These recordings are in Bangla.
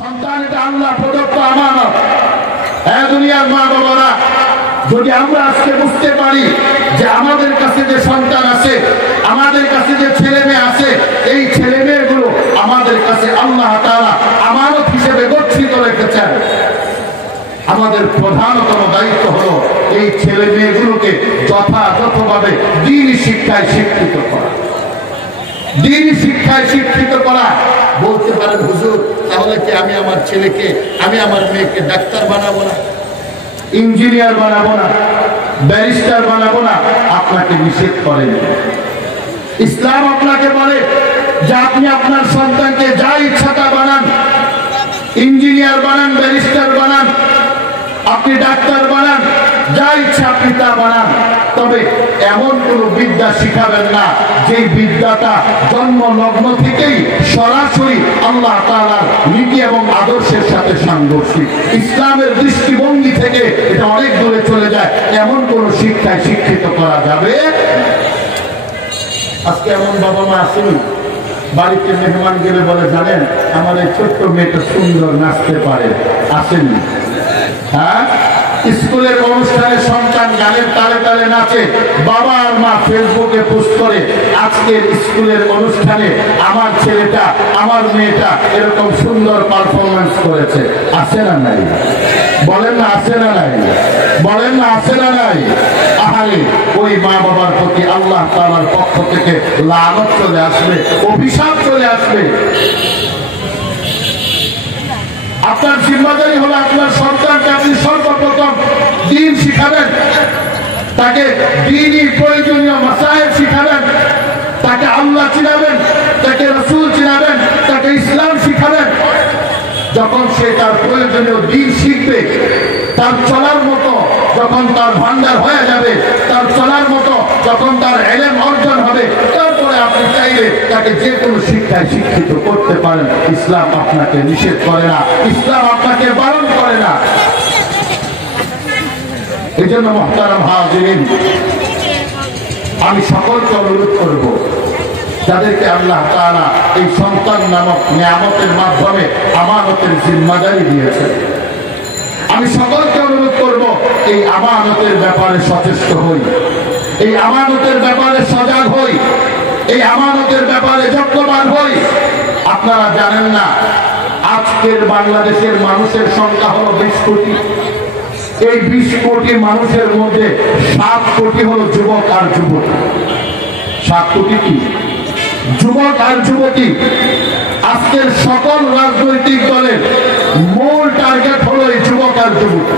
সন্তান এটা আল্লাহ প্রদত্ত আমানত। হ্যাঁ দুনিয়ার মা বাবারা, যদি আমরা আজকে বুঝতে পারি যে আমাদের কাছে যে সন্তান আছে, আমাদের কাছে যে ছেলে মেয়ে আছে, এই ছেলে মেয়েগুলো আমাদের কাছে আল্লাহ তাআলা আমানত হিসেবে গচ্ছিত রেখেছেন। আমাদের প্রধানতম দায়িত্ব হলো এই ছেলে মেয়েগুলোকে যথাযথভাবে দ্বীনি শিক্ষায় শিক্ষিত করা। দ্বীনি শিক্ষায় শিক্ষিত করা। বলতে পারেন হুজুর, তাহলে কি আমি আমার ছেলেকে, আমি আমার মেয়েকে ডাক্তার বানাবো না, ইঞ্জিনিয়ার বানাবো না, ব্যারিস্টার বানাবো না? আপনাকে নিষেধ করেন। ইসলাম আপনাকে বলে যে আপনি আপনার সন্তানকে যা ইচ্ছা তা বানান, ইঞ্জিনিয়ার বানান, ব্যারিস্টার বানান, আপনি ডাক্তার বানান, যা ইচ্ছা আপনি তা বানান। তবে এমন কোন বিদ্যা শিখাবেন না যে বিদ্যাটা জন্ম লগ্ন থেকেই সরাসরি আল্লাহ তাআলার নীতি এবং আদর্শের সাথে সাংঘর্ষিক। ইসলামের দৃষ্টিভঙ্গি থেকে এটা অনেক দূরে চলে যায়। এমন কোন শিক্ষায় শিক্ষিত করা যাবে। আজকে এমন বাবা মা আসেনি, বাড়িতে মেহমান গেলে বলে, জানেন আমার এই ছোট্ট মেয়েটা সুন্দর নাচতে পারে। আসেনি? হ্যাঁ, স্কুলের অনুষ্ঠানে সন্তান গানের তালে তালে নাচে, বাবা আর মা ফেসবুকে পোস্ট করে আজকের স্কুলের অনুষ্ঠানে আমার ছেলেটা, আমার মেয়েটা এরকম সুন্দর পারফরমেন্স করেছে। আছে না নাই? বলেন না আছে না নাই? বলেন না আছে না নাই? আহারে, ওই মা বাবার প্রতি আল্লাহ তাআলার পক্ষ থেকে লানত চলে আসবে, অভিশাপ চলে আসবে। আপনার জিম্মাদারি হলো আপনার সন্তানকে আপনি সর্বপ্রথম দ্বীন শিখাবেন, তাকে দ্বীনি প্রয়োজনীয় মাসায়েল শিখাবেন, তাকে আল্লাহ চিনাবেন, তাকে রাসূল চিনাবেন, তাকে ইসলাম শিখাবেন। যখন সে তার প্রয়োজনীয় দ্বীন শিখবে, তার চলার মতো যখন তার ভান্ডার হয়ে যাবে, তার চলার মতো যখন তার ইলম অর্জন হবে, তারপরে আপনি চাইলে তাকে যে কোনো শিক্ষায় শিক্ষিত করতে পারেন। ইসলাম আপনাকে নিষেধ করে না, ইসলাম আপনাকে বারণ করে না। এই জন্য মুহতারাম হাজিরিন, আমি সকলকে অনুরোধ করব, যাদেরকে আল্লাহ তাআলা এই সন্তান নামক নিয়ামতের মাধ্যমে আমানতের জিম্মাদারি দিয়েছেন, আমি সকলকে অনুরোধ করব এই আমানতের ব্যাপারে সচেষ্ট হই, এই আমানতের ব্যাপারে সজাগ হই, এই আমানতের ব্যাপারে যত্নবান হই। আপনারা জানেন না, আজকের বাংলাদেশের মানুষের সংখ্যা হলো 20 কোটি। এই 20 কোটি মানুষের মধ্যে 7 কোটি হলো যুবক আর যুবতী। 7 কোটি কি যুবক আর যুবতী। আজকের সকল রাজনৈতিক দলের মূল টার্গেট হলো এই যুবক আর যুবতী।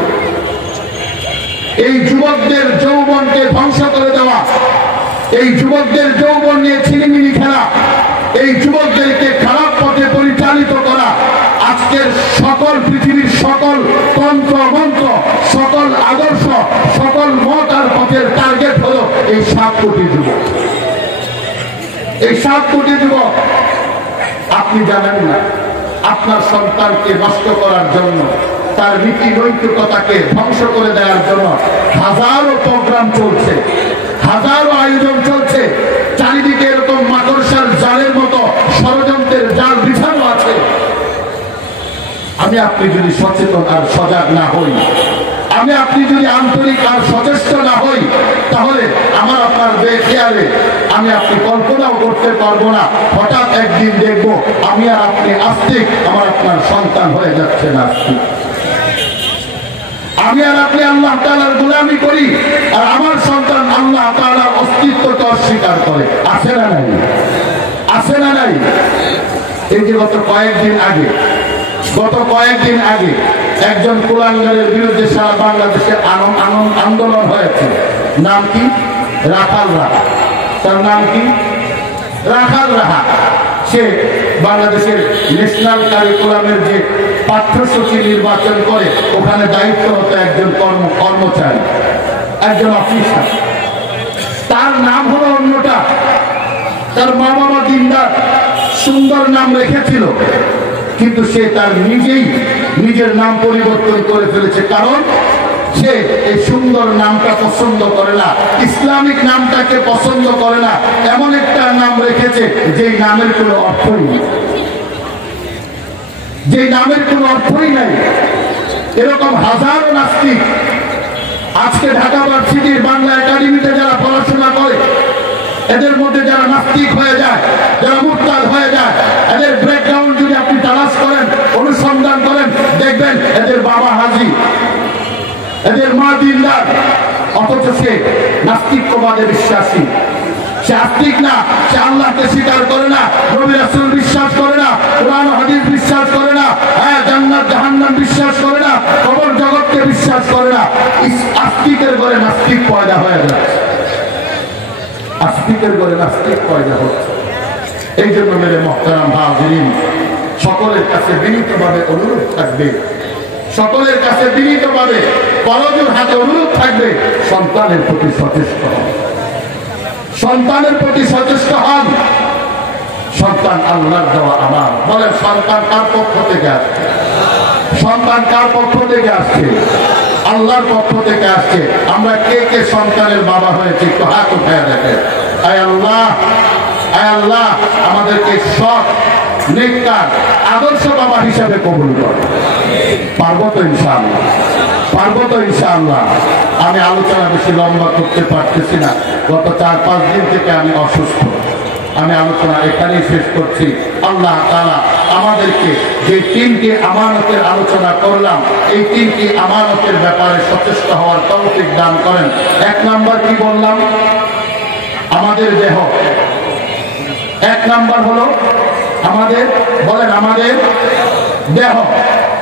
এই যুবকদের যৌবনকে ধ্বংস করে দেওয়া, এই যুবকদের যৌবন নিয়ে ছিনিমিনি খেলা, এই যুবকদেরকে খারাপ পথে পরিচালিত করা। আজকের সকল পৃথিবীর সকল তন্ত্র মন্ত্র, সকল আদর্শ, সকল মত আর পথের টার্গেট হলো এই 7 কোটি যুবক। এই 7 কোটি যুবক। আপনি জানেন না, আপনার সন্তানকে নষ্ট করার জন্য, তার নীতি নৈতিকতাকে ধ্বংস করে দেওয়ার জন্য হাজারো প্রোগ্রাম চলছে, হাজারো আয়োজন চলছে। চারিদিকে এরকম মাকড়সার জালের মতো ষড়যন্ত্রের জাল বিছানো আছে। আমি আপনি যদি সচেতন আর সজাগ না হই, আমি আপনি যদি আন্তরিক আর সচেষ্ট না হই, তাহলে আমার আপনার বেখেয়ালে আমি আপনি কল্পনাও করতে পারবো না, হঠাৎ একদিন দেখবো আমি আর আপনি আস্তিক, আমার আপনার সন্তান হয়ে যাচ্ছে নাস্তিক। আমি আর আপনি আল্লাহ তাআলার গোলামি করি, আর আমার সন্তান আল্লাহ তাআলার অস্তিত্বকে অস্বীকার করে। আছে না নাই? আছে না নাই? এই যে গত কয়েকদিন আগে একজন কুলাঙ্গারের বিরুদ্ধে সারা বাংলাদেশে আন্দোলন হয়েছে। নাম কি? রাখাল রাহা। তার নাম কি? রাখাল রাহা। সে বাংলাদেশের ন্যাশনাল কারিকুলামের যে পাঠ্যসূচি নির্বাচন করে, ওখানে দায়িত্ব হতো একজন কর্মচারী, একজন অফিসার। তার নাম হলো অন্যটা। তার মা বাবা দিনদার, সুন্দর নাম রেখেছিল, কিন্তু সে তার নিজের নাম পরিবর্তন করে ফেলেছে। কারণ সে এই সুন্দর নামটা পছন্দ করে না, ইসলামিক নামটাকে পছন্দ করে না। এমন একটা নাম রেখেছে যে নামের কোনো অর্থই নেই। যে নামের কোনো অর্থই নাই। এরকম হাজারো নাস্তিক আজকে ঢাকা ভার্সিটির বাংলা একাডেমিতে যারা পড়াশোনা করে, এদের মধ্যে যারা নাস্তিক হয়ে যায়, যারা মুরতাদ হয়ে যায়, এদের ব্যাকগ্রাউন্ড যদি আপনি তালাশ করেন, অনুসন্ধান করেন, দেখবেন এদের বাবা হাজী, এদের মা দিনদার, অথচ সে নাস্তিক্যবাদে বিশ্বাসী। সে আস্তিক না, সে আল্লাহকে স্বীকার করে না, নবী রাসূল বিশ্বাস করে না, কোরআন হাদিস বিশ্বাস করে না, জান্নাত জাহান্নাম বিশ্বাস করে না, কবর জগৎকে বিশ্বাস করে না। আস্তিকের ঘরে নাস্তিক পয়দা হয়ে যাচ্ছে, আস্তিকের ঘরে নাস্তিক পয়দা হচ্ছে। এই জন্য মেরে মুহতারাম হাজিরিন, সকলের কাছে বিনীতভাবে অনুরোধ থাকবে, সকলের কাছে বিনীতভাবে করজোড় হাতে অনুরোধ থাকবে, সন্তানের প্রতি সচেষ্ট হন, সন্তানের প্রতি সচেষ্ট হন। সন্তান আল্লাহর দেওয়া আমার। বলেন সন্তান কার পক্ষ থেকে আসছে? সন্তান কার পক্ষ থেকে আসছে? আল্লাহর পক্ষ থেকে আসছে। আমরা কে কে সন্তানের বাবা হয়েছে একটু হাত উঠায় দেখেন। আয় আল্লাহ, আয় আল্লাহ, আমাদেরকে সৎ নেককার আদর্শ বাবা হিসাবে কবুল কর। পারবো তো ইনশাআল্লাহ, পারবো তো ইনশাআল্লাহ। আমি আলোচনা বেশি লম্বা করতে পারতেছি না, গত 4-5 দিন থেকে আমি অসুস্থ। আমি আলোচনা এখানেই শেষ করছি। আল্লাহ তাআলা আমাদেরকে যে 3টি আমানতের আলোচনা করলাম, এই 3টি আমানতের ব্যাপারে সচেষ্ট হওয়ার তৌফিক দান করেন। 1 নাম্বার কি বললাম? আমাদের দেহ। 1 নাম্বার হলো আমাদের, বলেন আমাদের দেহ।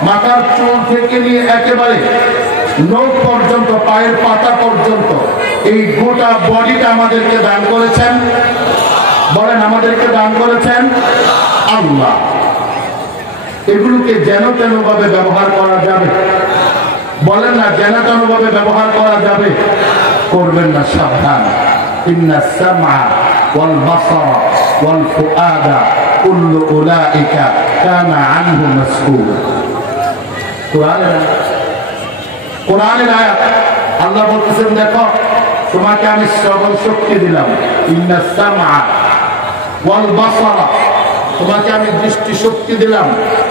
মাথার চুল থেকে নিয়ে একেবারে নখ পর্যন্ত, পায়ের পাতা পর্যন্ত এই গোটা বডিটা আমাদেরকে দান করেছেন। বলেন আমাদেরকে দান করেছেন আল্লাহ। এগুলোকে যেন তেন ভাবে ব্যবহার করা যাবে? বলেন না, যেন তেন ভাবে ব্যবহার করা যাবে? করবেন না, সাবধান। ইন্নাস সামআ ওয়াল বাসারা ওয়াল ফুআদা কুল্লু উলাইকা কানা আনহু মাসউলা। কোরআনের আয়াত। আল্লাহ বলতেছেন, দেখো তোমাকে আমি শ্রবণ শক্তি দিলাম, ইন্নাস সামআ ওয়াল বাসারা, তোমাকে আমি দৃষ্টি শক্তি দিলাম,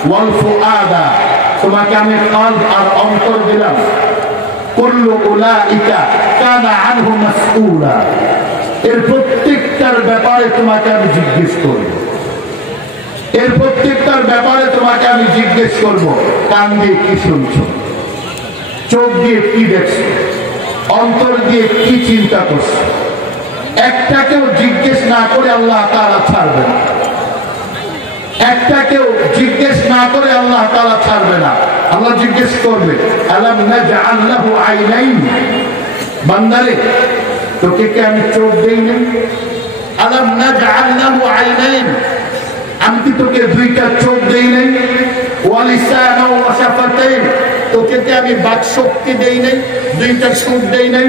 ওয়াল ফুআদা, তোমাকে আমি কলব আর অন্তর দিলাম, কুল্লু উলাইকা কানা আনহু মাসউলা, এর প্রত্যেকটার ব্যাপারে তোমাকে আমি জিজ্ঞেস করব, এর প্রত্যেকটার ব্যাপারে তোমাকে আমি জিজ্ঞেস করব। কান দিয়ে কি শুনছো, চোখ দিয়ে কি দেখছো, অন্তর দিয়ে কি চিন্তা করছো, একটাকেও জিজ্ঞেস না করে আল্লাহ তাআলা ছাড়বে না। একটাকেও জিজ্ঞেস না করে আল্লাহ তাআলা ছাড়বে না। আল্লাহ জিজ্ঞেস করবে, আলাম নাজআল লাহু আইনাইন, বান্দারে তোকে কি আমি চোখ দেই নাই? আলাম নাজআল লাহু আইনাইন, আমি কি তোকে 2টা চোখ দেই নাই? ওয়া লিসানা ওয়া শাফাতাইন, তোকে কি আমি বাক শক্তি দেই নাই, 2টা সুর দেই নাই?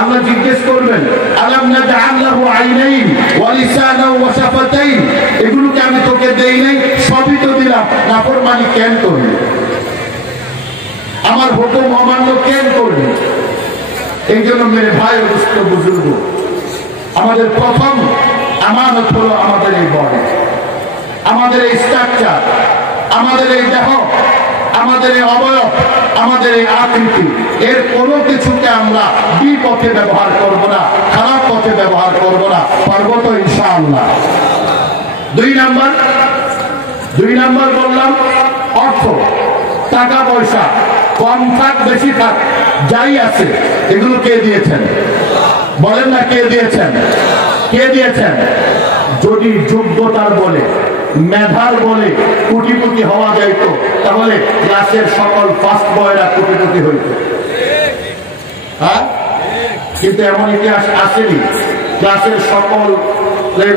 আল্লাহ জিজ্ঞেস করবেন, আলাম নাজআল লাহু আইনাইন ওয়া লিসানা ওয়া শাফাতাইন, এগুলোকে আমি তোকে দেই নাই? সবই তো দিলাম, নাফরমানি কেন করলি? আমার হুকুম অমান্য কেন করলি? এই জন্য মেরে ভাই ও দোস্ত বুজুর্গ, আমাদের প্রথম আমানত হলো আমাদের এই বডি, আমাদের এই স্ট্রাকচার, আমাদের এই দেহ, আমাদের এই অবয়ব, আমাদের এই আকৃতি, এর কোনো কিছুকে আমরা বিপথে ব্যবহার করব না, খারাপ পথে ব্যবহার করব না। পারবো তো ইনশাআল্লাহ? 2 নাম্বার বললাম অর্থ, টাকা পয়সা, কম থাক বেশি থাক, যাই আছে এগুলো কে দিয়েছেন? বলেন না, কে দিয়েছেন? কে দিয়েছেন? যদি যোগ্যতার বলে, মেধার বলে কোটিপতি হওয়া যাইতো, তাহলে ক্লাসের সকল ফার্স্ট বয়রা কোটিপতি হইত। হ্যাঁ, কিন্তু এমন ইতিহাস আসেনি। ক্লাসের সকল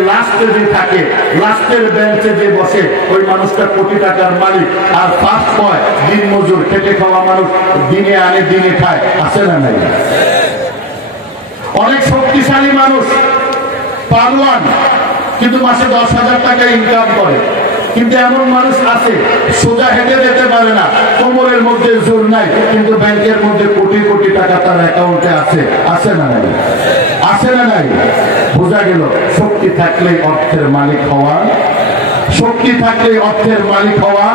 লাস্টে যে থাকে, লাস্টের বেঞ্চে যে বসে, ওই মানুষটা কোটি টাকার মালিক, আর ফার্স্ট বয় দিন মজুর, খেটে খাওয়া মানুষ, দিনে আনে দিনে খায়। আছে না নাই? অনেক শক্তিশালী মানুষ, পারওয়ান, কিন্তু মাসে 10,000 টাকা ইনকাম করে। কিন্তু এমন মানুষ আছে, সোজা হেঁটে যেতে পারে না, কোমরের মধ্যে জোর নাই, কিন্তু ব্যাংকের মধ্যে কোটি কোটি টাকা তার অ্যাকাউন্টে আছে। আছে না নাই? আছে না নাই? বোঝা গেল, শক্তি থাকলে অর্থের মালিক হওয়া শক্তি থাকলে অর্থের মালিক হওয়া।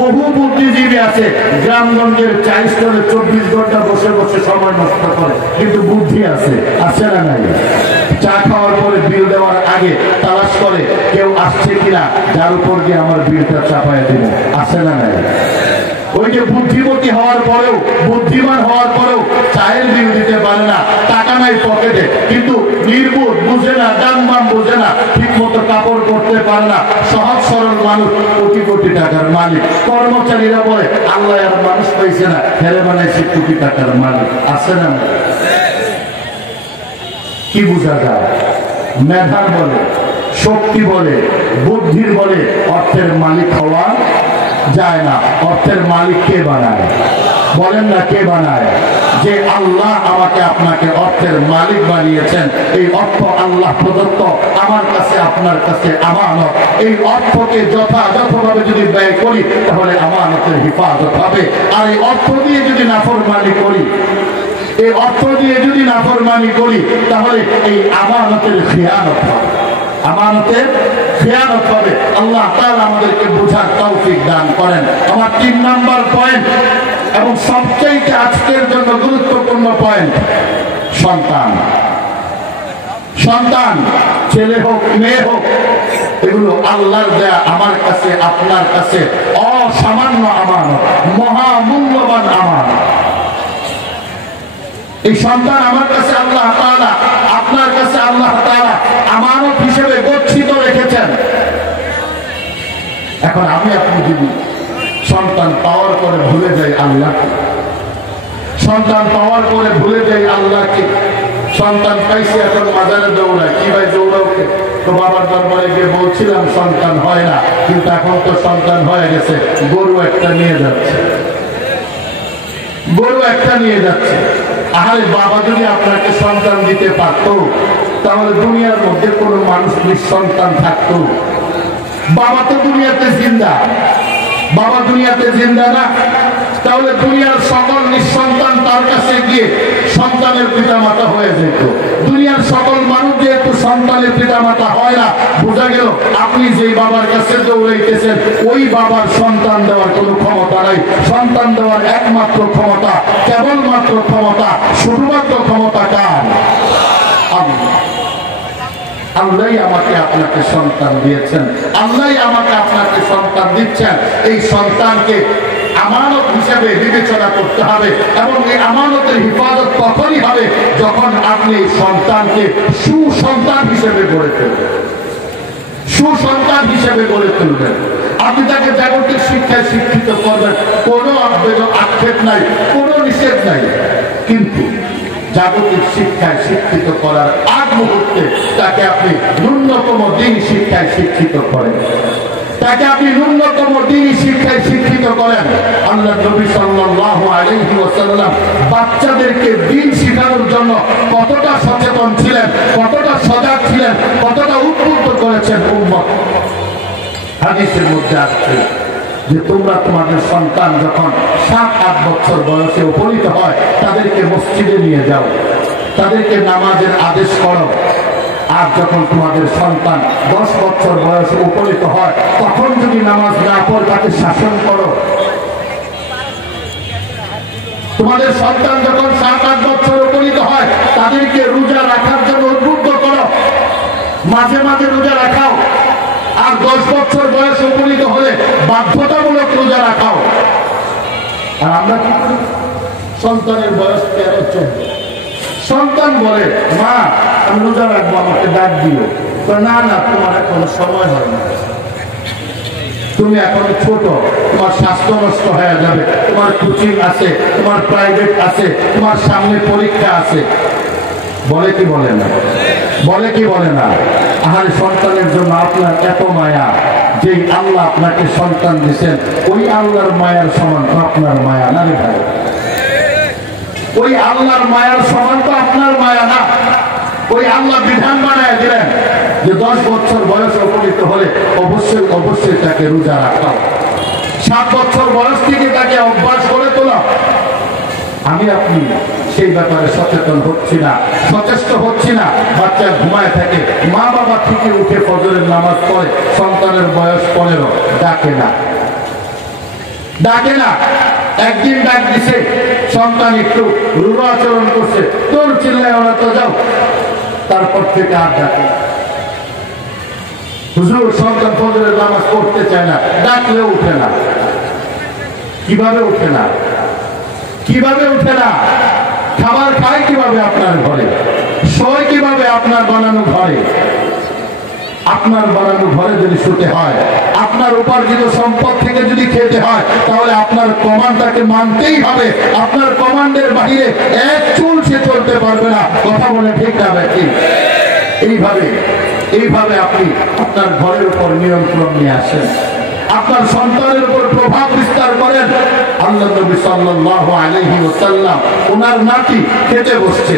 বহু বুদ্ধিজীবী আছে গ্রামগঞ্জের 40 করে 24 ঘন্টা বসে বসে সময় নষ্ট করে, কিন্তু বুদ্ধি আছে, আছে না নাই? চা খাওয়ার পরে বিল দেওয়ার আগে তালাশ করে কেউ আসছে কিনা, যার উপর দিয়ে আমার বিলটা চাপায় দেব, আছে না নাই? ওই যে বুদ্ধিমতী হওয়ার পরেও, বুদ্ধিমান হওয়ার পরেও চায়ের বিল দিতে পারে না, টাকা নাই পকেটে, কিন্তু নির্বোধ, বুঝে না, দাম বাম বুঝে না, ঠিক মতো কাপড় করতে পারে না, সহজ সরল মানুষ, কোটি কোটি টাকার মালিক। কর্মচারীরা বলে আল্লাহ আর মানুষ পাইছে না, হেরে বানাইছে কোটি টাকার মালিক, আছে না? কি বোঝা যায়? মেধার বলে, শক্তি বলে, বুদ্ধির বলে অর্থের মালিক হওয়া যায় না। অর্থের মালিক কে বানায়? বলেন না, কে বানায়? যে আল্লাহ আমাকে আপনাকে অর্থের মালিক বানিয়েছেন। এই অর্থ আল্লাহ প্রদত্ত, আমার কাছে আপনার কাছে আমানত। এই অর্থকে যথাযথভাবে যদি ব্যয় করি তাহলে আমানতের হেফাজত হবে। আর এই অর্থ দিয়ে যদি নাফরমানি করি, এই অর্থ দিয়ে যদি নাফরমানি করি তাহলে এই আমানতের খিয়ানত হবে, আমানতের খিয়ানত হবে। আল্লাহ তাআলা আমাদেরকে বোঝার তৌফিক দান করেন। আমার 3 নাম্বার পয়েন্ট এবং সবচেয়ে আজকের জন্য গুরুত্বপূর্ণ পয়েন্ট, সন্তান। সন্তান, ছেলে হোক মেয়ে হোক, এগুলো আল্লাহর দেয়া আমার কাছে আপনার কাছে অসামান্য আমানত, মহামূল্যবান আমানত। এই সন্তান আমার কাছে আল্লাহ তাআলা, আপনার কাছে আল্লাহ তাআলা আমানত হিসেবে গচ্ছিত রেখেছেন। এখন আমি আপনি যদি সন্তান পাওয়ার পরে ভুলে যাই আল্লাহকে, সন্তান পাওয়ার পরে ভুলে যাই আল্লাহকে, সন্তান পাইছি এখন মাজারে দৌড়ায়, কি ভাই দৌড়াওকে? তো বাবার দরবারে গিয়ে বলছিলাম সন্তান হয় না, কিন্তু এখন তো সন্তান হয়ে গেছে, গরু একটা নিয়ে যাচ্ছে, গরু একটা নিয়ে যাচ্ছে। আরে বাবা যদি আপনাকে সন্তান দিতে পারত তাহলে দুনিয়ার মধ্যে কোনো মানুষ নিঃসন্তান থাকতো? বাবা তো দুনিয়াতে জিন্দা, বাবা দুনিয়াতে জিন্দা না, তাহলে দুনিয়ার সকল নিঃসন্তান তার কাছে গিয়ে সন্তানের পিতামাতা হয়ে যেত। দুনিয়ার সকল মানুষ যেহেতু সন্তানের পিতামাতা হয় না, বোঝা গেল আপনি যেই বাবার কাছে দৌড়াইতেছেন ওই বাবার সন্তান দেওয়ার কোনো ক্ষমতা নাই। সন্তান দেওয়ার একমাত্র ক্ষমতা, কেবলমাত্র ক্ষমতা, শুধুমাত্র ক্ষমতা কার? আল্লাহ। আল্লাহই আমাকে আপনাকে সন্তান দিয়েছেন, আল্লাহই আমাকে আপনাকে সন্তান দিচ্ছেন। এই সন্তানকে আমানত হিসেবে বিবেচনা করতে হবে এবং এই আমানতের হেফাজত তখনই হবে যখন আপনি এই সন্তানকে সুসন্তান হিসেবে গড়ে তুলবেন, সুসন্তান হিসেবে গড়ে তুলবেন। আপনি তাকে জাগতিক শিক্ষায় শিক্ষিত করবেন, কোনো আক্ষেপ নাই, কোনো নিষেধ নাই, কিন্তু জাগতিক শিক্ষায় শিক্ষিত করার আগ মুহূর্তে তাকে আপনি ন্যূনতম দিন শিক্ষায় শিক্ষিত করেন, তাকে আপনি ন্যূনতম দিন শিক্ষায় শিক্ষিত করেন। আল্লাহ নবী সাল্লাল্লাহু আলাইহি ওয়াসাল্লাম বাচ্চাদেরকে দিন শেখানোর জন্য কতটা সচেতন ছিলেন, কতটা সজাগ ছিলেন, কতটা উদ্বুদ্ধ করেছেন উম্মত। হাদিসের মধ্যে আসছে যে তোমরা তোমাদের সন্তান যখন 7-8 বছর বয়সে উপনীত হয় তাদেরকে মসজিদে নিয়ে যাও, তাদেরকে নামাজের আদেশ করো। আর যখন তোমাদের সন্তান 10 বছর বয়সে উপনীত হয় তখন যদি নামাজ না পড়ে তাকে শাসন করো। তোমাদের সন্তান যখন 7-8 বছর উপনীত হয় তাদেরকে রোজা রাখার জন্য উদ্বুদ্ধ করো, মাঝে মাঝে রোজা রাখাও। আর 10 বছর বয়স উপনীত হলে বাধ্যতামূলক রোজা রাখাও। আর আমরা কি করি? সন্তানের বয়স 13-14, সন্তান বলে মা আমি রোজা রাখবো, আমাকে ডাক দিও। না না, তোমার এখন সময় হয় না, তুমি এখন ছোট, তোমার স্বাস্থ্য নষ্ট হয়ে যাবে, তোমার কোচিং আছে, তোমার প্রাইভেট আছে, তোমার সামনে পরীক্ষা আছে। বলে কি বলে না? বলে কি বলে না? আর সন্তানের জন্য আপনার এত মায়া, যে আল্লাহ আপনাকে সন্তান দিচ্ছেন ওই আল্লাহর মায়ার সমান তো আপনার মায়া না রে ভাই। ওই আল্লাহর মায়ার সমান তো আপনার মায়া না। ওই আল্লাহ বিধান বানায় দিলেন যে 10 বছর বয়স উপনীত হলে অবশ্যই অবশ্যই তাকে রোজা রাখা। 7 বছর বয়স থেকে তাকে অভ্যাস করে তোলা। আমি আপনি সেই ব্যাপারে সচেতন হচ্ছি না, সচেষ্ট হচ্ছি না। বাচ্চা ঘুমায় থাকে, মা বাবা ঠিকই উঠে ফজরের নামাজ পড়ে, সন্তানের বয়স 15, ডাকে না, ডাকে না। একদিন ডাক দিছে, সন্তান একটু রূঢ় আচরণ করছে, তোর চিল্লায় ওরা তো যাও, তারপর থেকে আর ডাকে। হুজুর সন্তান ফজরের নামাজ পড়তে চায় না, ডাকলেও উঠে না। কিভাবে উঠে না? কিভাবে উঠে না? খাবার খায় কিভাবে আপনার ঘরে? শোয় কিভাবে আপনার বানানো ঘরে? আপনার বানানো ঘরে যদি শুতে হয়, আপনার উপার্জিত সম্পদ থেকে যদি খেতে হয়, তাহলে আপনার কমান্ডটাকে মানতেই হবে। আপনার কমান্ডের বাহিরে এক চুল সে চলতে পারবে না। কথা বলে ঠিক না ব্যক্তি? এইভাবে আপনি আপনার ঘরের উপর নিয়ন্ত্রণ নিয়ে আসেন, আপনার সন্তানের উপর প্রভাব বিস্তার করেন। আল্লাহ নবী সাল্লাল্লাহু আলাইহি ওয়াসাল্লাম ওনার নাতি খেতে বসছে,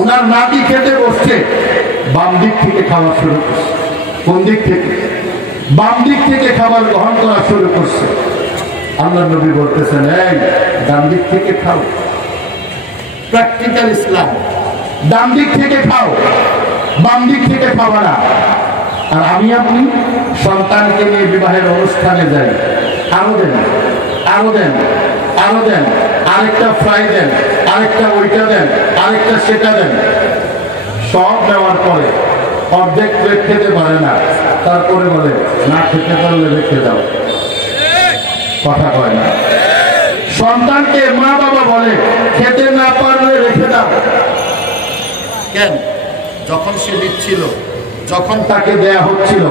ওনার নাতি খেতে বসছে, বাম দিক থেকে খাওয়া শুরু করছে। কোন দিক থেকে? বাম দিক থেকে খাবার গ্রহণ করা শুরু করছে। আল্লাহ নবী বলতেছেন, এই ডান দিক থেকে খাও। প্র্যাকটিক্যাল ইসলাম, ডান দিক থেকে খাও, বাম দিক থেকে খাওয়া না। আর আমি আপনি সন্তানকে নিয়ে বিবাহের অনুষ্ঠানে যাই, আরো দেন, আরো দেন, আরো দেন, আরেকটা ফ্রাই দেন, আরেকটা ওইটা দেন, আরেকটা সেটা দেন। সব নেওয়ার পরে অর্ধেক প্লেট খেতে পারে না, তারপরে বলে না খেতে পারলে রেখে দাও। কথা কয় না। সন্তানকে মা বাবা বলে খেতে না পারলে রেখে দাও। কেন? যখন সে দিচ্ছিল, যখন তাকে দেয়া হচ্ছিল,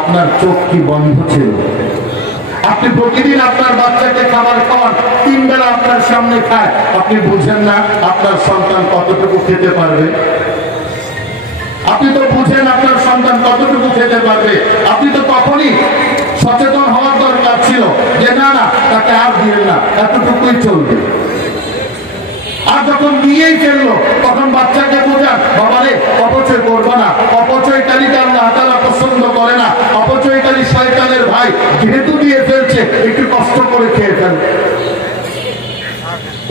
আপনার চোখ কি বন্ধ ছিল? আপনি প্রতিদিন আপনার বাচ্চাকে খাবার খাওয়ান, 3 বেলা আপনার সামনে খায়, আপনি বুঝেন না আপনার সন্তান কতটুকু খেতে পারবে? আপনি তো বুঝেন আপনার সন্তান কতটুকু খেতে পারবে। আপনি তো তখনই সচেতন হওয়ার দরকার ছিল যে না না, তাকে আর দিবেন না, এতটুকুই চলবে। আর যখন নিয়েই ফেললো, তখন বাচ্চাকে বোঝান, বাবারে অপচয় করবো না, অপচয়কারীকে আল্লাহ তাআলা পছন্দ করে না, অপচয়কারী শয়তানের ভাই, যেহেতু দিয়ে ফেলছে একটু কষ্ট করে খেয়ে ফেল।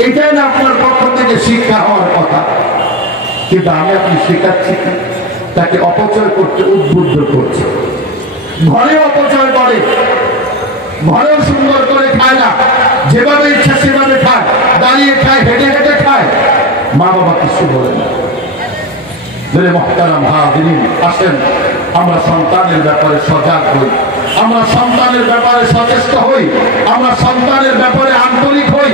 এটাই না আপনার পক্ষ থেকে শিক্ষা হওয়ার কথা। কিন্তু আমি আপনি শেখাচ্ছি তাকে অপচয় করতে উদ্বুদ্ধ করছে। ঘরে অপচয় করে, ঘরেও সুন্দর করে খায় না, যেভাবে ইচ্ছা সেভাবে খায়, দাঁড়িয়ে খায়, হেঁটে হেঁটে খায়, মা বাবা কিছু বলে না। বলে মুহতারাম হাজিরিন, আসেন আমরা সন্তানের ব্যাপারে সজাগ হই, আমরা সন্তানের ব্যাপারে সচেষ্ট হই, আমরা সন্তানের ব্যাপারে আন্তরিক হই।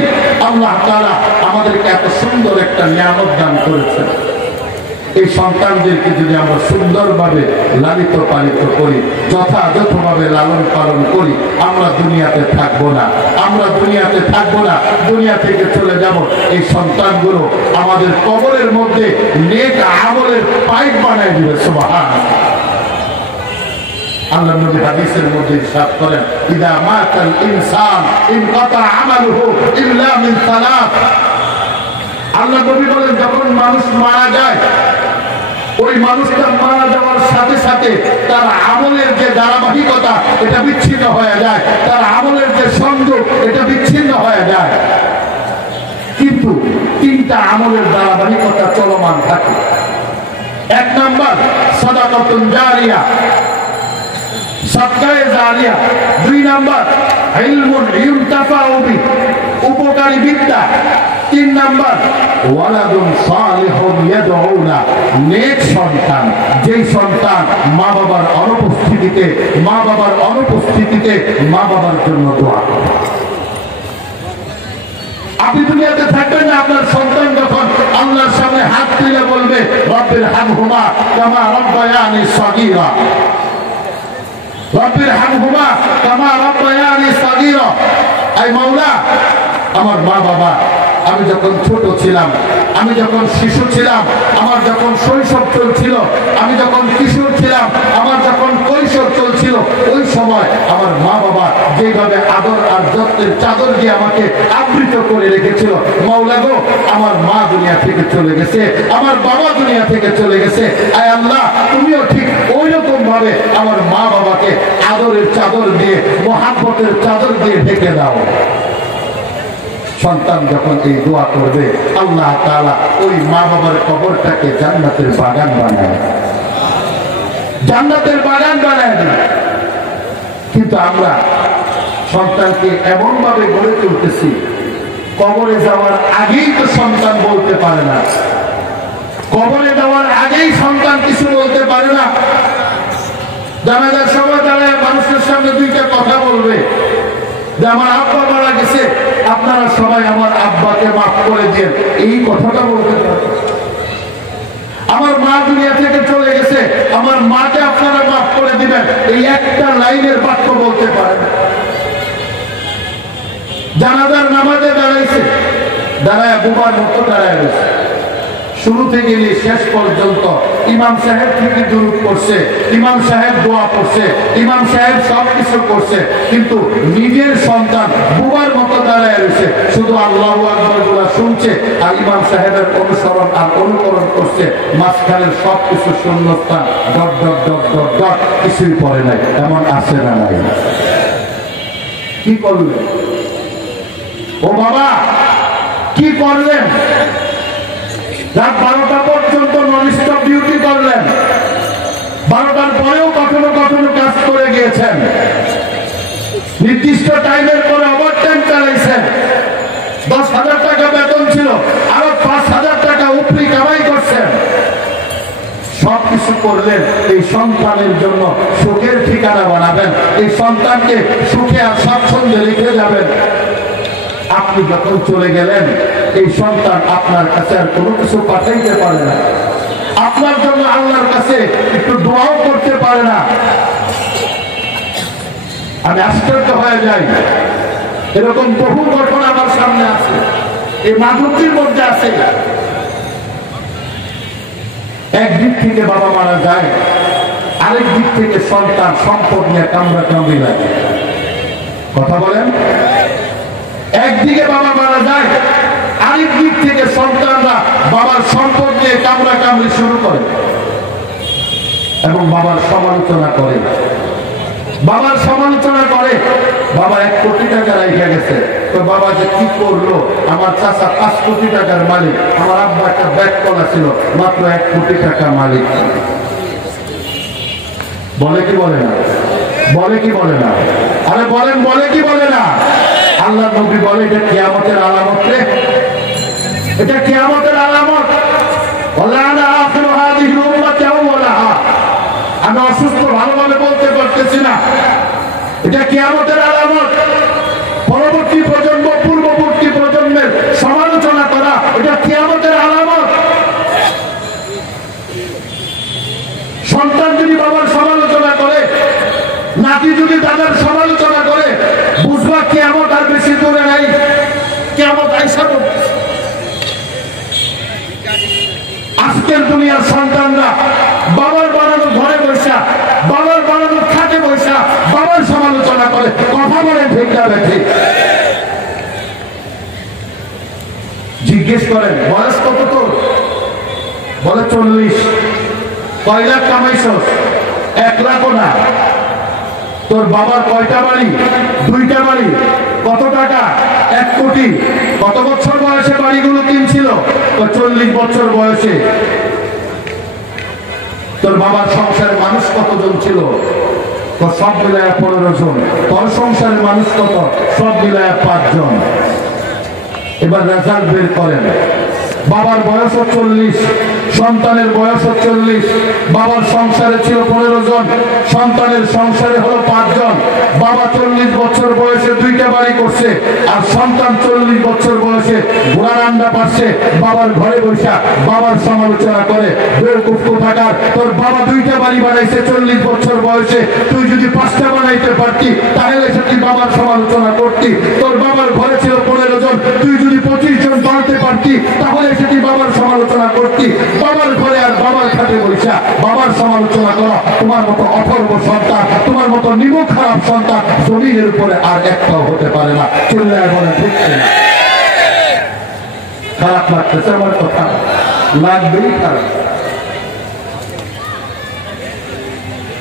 আল্লাহ তাআলা আমাদেরকে এত সুন্দর একটা নিয়ামত দান করেছেন। এই সন্তানদেরকে যদি আমরা সুন্দরভাবে লালিত পালিত করি, যথাযথভাবে লালন পালন করি, আমরা দুনিয়াতে থাকবো না, আমরা দুনিয়াতে থাকবো না, দুনিয়া থেকে চলে যাব। এই সন্তানগুলো আমাদের কবরের মধ্যে নেক আমলের পাইপ বানায় দিবে। সুবহানাল্লাহ। আল্লাহ নবী হাদিসের মধ্যে ইরশাদ করেন, ইদা মাতাল ইনসান ইনকাতা আমালুহু ইল্লা মিন সালাত। আল্লাহ নবী বলেন, যখন মানুষ মারা যায়, ওই মানুষটা মারা যাওয়ার সাথে সাথে তার আমলের যে ধারাবাহিকতা এটা বিচ্ছিন্ন হয়ে যায়, তার আমলের যে সংযোগ এটা বিচ্ছিন্ন হয়ে যায়। কিন্তু 3টা আমলের ধারাবাহিকতা চলমান থাকে। 1 নাম্বার সাদাকাতুন জারিয়া, সাদকায়ে জারিয়া। 2 নাম্বার ইলমুন ইউনতাফাউ বি, উপকারী বিদ্যা। 3 নাম্বার ওয়ালাদুন সালিহুন ইয়াদউনা, নেক সন্তান, যেই সন্তান মা বাবার অনুপস্থিতিতে মা বাবার জন্য দোয়া করে। আপনি দুনিয়াতে থাকবেন না, আপনার সন্তান যখন আল্লাহর সামনে হাত তুলে বলবে রব্বির হামহুমা কামা রাব্বায়ানি সাগীরা, রব্বির হামহুমা কামা রাব্বায়ানি সাগীরা, আই মাওলা, আমার মা বাবা আমি যখন ছোট ছিলাম, আমি যখন শিশু ছিলাম, আমার যখন শৈশব চলছিল, আমি যখন কিশোর ছিলাম, আমার যখন কৈশোর চলছিল, ওই সময় আমার মা বাবা যেভাবে আদর আর যত্নের চাদর দিয়ে আমাকে আবৃত করে রেখেছিল, মাওলা গো, আমার মা দুনিয়া থেকে চলে গেছে, আমার বাবা দুনিয়া থেকে চলে গেছে, আয় আল্লাহ তুমিও ঠিক ওই রকম ভাবে আমার মা বাবাকে আদরের চাদর দিয়ে, মহাব্বতের চাদর দিয়ে ঢেকে দাও। সন্তান যখন এই দোয়া করবে, আল্লাহ তাআলা ওই মা বাবার কবরটাকে জান্নাতের বাগান বানায়, জান্নাতের বাগান বানায় দেয়। কিন্তু আমরা সন্তানকে এমন ভাবে গড়ে তুলতেছি, কবরে যাওয়ার আগেই তো সন্তান বলতে পারে না, কবরে যাওয়ার আগেই সন্তান কিছু বলতে পারে না। জানাজার সময় দাঁড়ায় মানুষের সামনে দুইটা কথা বলবে যে আমার আব্বা মারা গেছে, আপনারা সবাই আমার আব্বাকে মাফ করে দিয়ে, এই কথাটা বলতে পারে। আমার মা দুনিয়া থেকে চলে গেছে, আমার মাকে আপনারা মাফ করে দিবেন, এই একটা লাইনের বাক্য বলতে পারে না। জানাজার নামাজে দাঁড়াইছে, দাঁড়ায় বোবার মতো দাঁড়ায় রয়েছে, শুরু থেকে নিয়ে শেষ পর্যন্ত ইমাম সাহেব থেকে দুরূদ করছে, ইমাম সাহেব দোয়া করছে, ইমাম সাহেব সবকিছু করছে, কিন্তু নিজের সন্তান বুবার মতো দাঁড়ায় রয়েছে, শুধু আল্লাহু আকবার গুলা শুনছে আর ইমাম সাহেবের অনুসরণ আর অনুকরণ করছে, মাঝখানের সবকিছু শূন্যস্থান, dot dot dot dot dot, কিছুই পড়ে নাই। এমন আছে না নাই? কি করলেন ও বাবা, কি করলেন? রাত 12টা পর্যন্ত ননস্টপ ডিউটি করলেন, 12টার পরেও কখনো কখনো কাজ করে গিয়েছেন, নির্দিষ্ট টাইমের পরে ওভারটাইম চালাইছেন, 10,000 টাকা বেতন ছিল, আরো 5,000 টাকা উপরি কামাই করছেন, সবকিছু করলেন এই সন্তানের জন্য সুখের ঠিকানা বানাবেন, এই সন্তানকে সুখে আর স্বাচ্ছন্দ্যে রেখে যাবেন। আপনি যখন চলে গেলেন, এই সন্তান আপনার কাছে আর কোনো কিছু পাঠাইতে পারে না, আপনার জন্য আল্লাহর কাছে একটু দোয়াও করতে পারে না। আমি আশ্চর্য হয়ে যাই, এরকম বহু ঘটনা আমার সামনে আছে, এই মাধবীর মধ্যে আছে। একদিক থেকে বাবা মারা যায়, আরেক দিক থেকে সন্তান সম্পদ নিয়ে কামড়া কামড়ি লাগে। কথা বলেন, একদিকে বাবা মারা যায়, আরেক দিক থেকে সন্তানরা বাবার সম্পদ নিয়ে কামড়া কামড়ি শুরু করে এবং বাবার সমালোচনা করে, বাবার সমালোচনা করে। বাবা 1 কোটি টাকা রেখে গেছে, তো বাবা যে কি করলো, আমার চাচা 5 কোটি টাকার মালিক, আমার আব্বা একটা ব্যাগ করা ছিল, মাত্র 1 কোটি টাকা মালিক। বলে কি বলে না? বলে কি বলে না? আরে বলেন, বলে কি বলে না? আল্লাহ নবী বলে এটা কিয়ামতের আলামত রে, এটা কিয়ামতের আলামত। আমি অসুস্থ, ভালোভাবে বলতে পারতেছি না, এটা কিয়ামতের আলামত। পরবর্তী প্রজন্ম পূর্ববর্তী প্রজন্মের সমালোচনা করা, এটা কিয়ামতের আলামত। সন্তান যদি বাবার সমালোচনা করে, নাতি যদি দাদার সমালোচনা করে, বুঝবা কিয়ামত আর বেশি দূরে নাই, কিয়ামত আইসা পড়ছে। আজকের দুনিয়ার সন্তানরা বাবার বানানো ঘরে বসা, বাবার বানানো খাটে বসা বাবার সমালোচনা করে। কথা বলে ঠিক না ঠিক? জিজ্ঞেস করেন বয়স কত তোর? বলে 40। কয় লাখ কামাইছস? 1 লাখও না। তোর বাবার কয়টা বাড়ি? 2টা বাড়ি। কত টাকা? 1 কোটি। কত বছর বয়সে বাড়িগুলো কিনছিল? 40 বছর বয়সে। তোর বাবার সংসারে মানুষ কতজন ছিল? তোর সব মিলায় 15 জন। তোর সংসারে মানুষ কত? সব মিলায় 5 জন। এবার রেজাল্ট বের করেন। বাবার বয়স 40, সন্তানের বয়স 40। বাবার সংসারে ছিল 15 জন, সন্তানের সংসারে হলো 5 জন। বাবা 40 বছর বয়সে 2টা বাড়ি করছে, আর সন্তান 40 বছর বয়সে ঘোড়া রান্না পারছে। বাবার ঘরে বসে বাবার সমালোচনা করে, বেকুব কোথাকার, তোর বাবা 2টা বাড়ি বানাইছে 40 বছর বয়সে, তুই যদি 5টা বানাইতে পারতি তাহলে সেটি বাবার সমালোচনা করতি। তোর বাবার ঘরে ছিল 15 জন, তুই যদি 25 জন বানাতে পারতি তাহলে সেটি বাবার সমালোচনা করতি। বাবার ঘরে আর বাবার খাটে বসা বাবার সমালোচনা করা, তোমার মতো অপূর্ব সন্তান, তোমার মতো নিমুখ খারাপ সন্তান জমিনের উপরে আর একটাও হতে পারে না। চিল্লায় বলে ঠিক না? খারাপ লাগতেছে আমার কথা? লাগবেই খারাপ,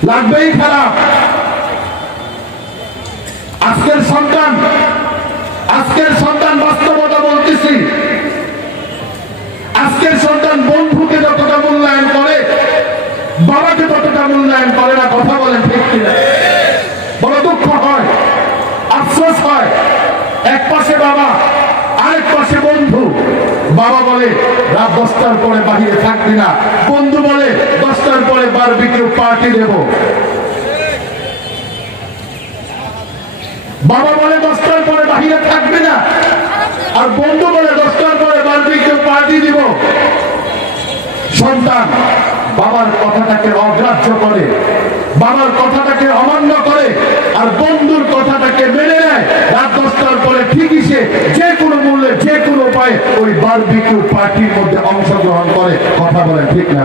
লাগবেই খারাপ। আজকের সন্তান বাস্তবতা সন্তান বন্ধুকে যতটা মূল্যায়ন করে বাবাকে ততটা মূল্যায়ন করে না। কথা বলেন ঠিক কিনা? বড় দুঃখ হয়, আফসোস হয়। এক পাশে বাবা, আরেক পাশে বন্ধু। বাবা বলে রাত 10টার পরে বাহিরে থাকবি না, বন্ধু বলে 10টার পরে বারবিকিউ পার্টি দেব। বাবা বলে 10টার পরে বাহিরে থাকবে না, আর বন্ধু বলে 10টার পরে বারবিকিউ পার্টি দিব। সন্তান বাবার কথাটাকে অগ্রাহ্য করে, বাবার কথাটাকে অমান্য করে, আর বন্ধুর কথাটাকে মেনে নেয়। রাত 10টার পরে ঠিকই সে যে কোনো মূল্যে যে কোনো উপায়ে ওই বারবিকিউ পার্টির মধ্যে অংশগ্রহণ করে। কথা বলেন ঠিক না?